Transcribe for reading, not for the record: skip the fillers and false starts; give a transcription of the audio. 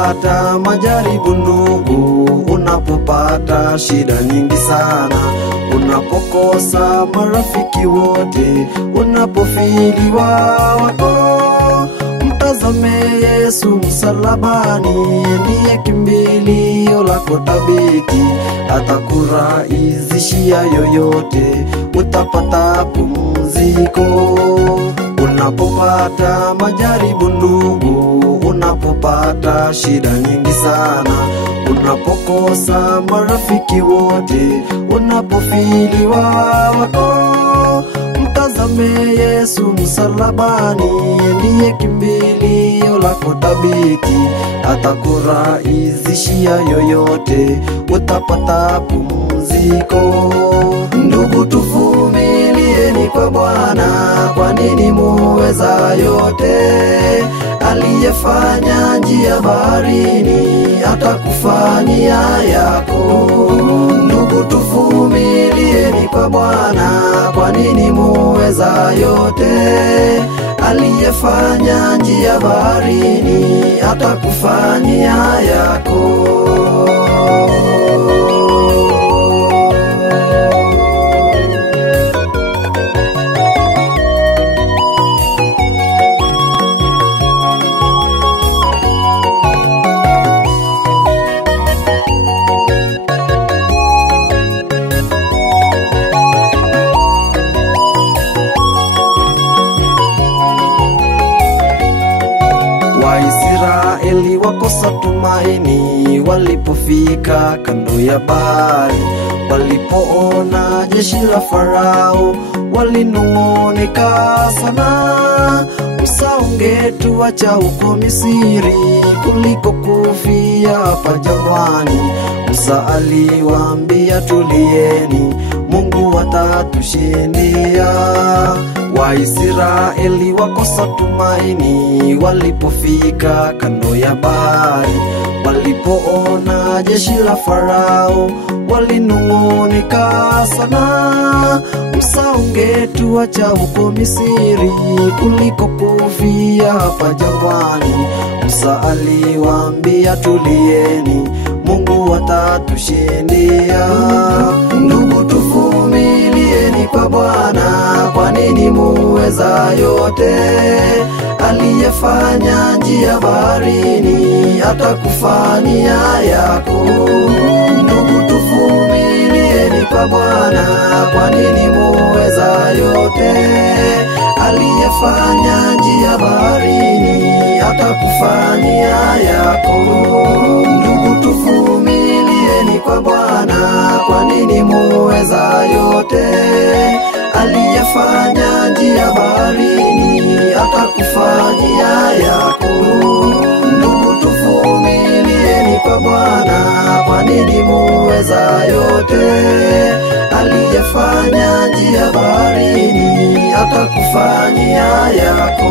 Unapopata majaribu ndugu, unapopata shida nyingi sana, unapokosa marafiki wote, unapofiliwa wako, mtazame Yesu msalabani, ndiye kimbilio lako thabiti, atakurahisishia yoyote, utapata pumziko. Unapopata majaribu ndugu, unapopata shida nyingi sana, unapokosa marafiki wote, unapofiliwa wako, mtazame Yesu msalabani, ndiye kimbilio lako thabiti, atakurahisishia yoyote, utapata pumziko. Ndugu, tuvumilieni kwa Bwana, kwa nini muweza yote. Aliyefanya njia baharini, atakufanyia yako. Ndugu, tuvumilieni kwa Bwana, kwa nini muweza yote. Aliyefanya njia baharini, atakufanyia yako. Waisraeli wakosa tumaini walipofika kando ya bahari, walipoona jeshi la Farao walinung'unika sana. Musa, ungetuacha huko Misri kuliko kufia hapa jangwani. Musa aliwaambia, tulieni, Mungu atatushindia. Waisraeli wakosa tumaini walipofika kando ya bahari, walipoona jeshi la Farao walinung'unika sana. Musa, ungetuacha huko Misri kuliko kufia hapa jangwani. Musa aliwaambia, tulieni, Mungu atatushindia. Ndugu, tuvumilieni kwa Bwana, kwa nini muweza yote. Aliyefanya njia baharini, atakufanyia yako. Ndugu, tuvumilieni kwa Bwana, kwa nini muweza yote. Aliyefanya njia baharini, atakufanyia yako. Ndugu, tuvumilieni kwa Bwana, kwa nini muweza yote. Aliyefanya njia baharini, atakufanyia yako. Ndugu, tuvumilieni kwa Bwana, kwa nini muweza yote. Aliyefanya njia baharini, atakufanyia yako.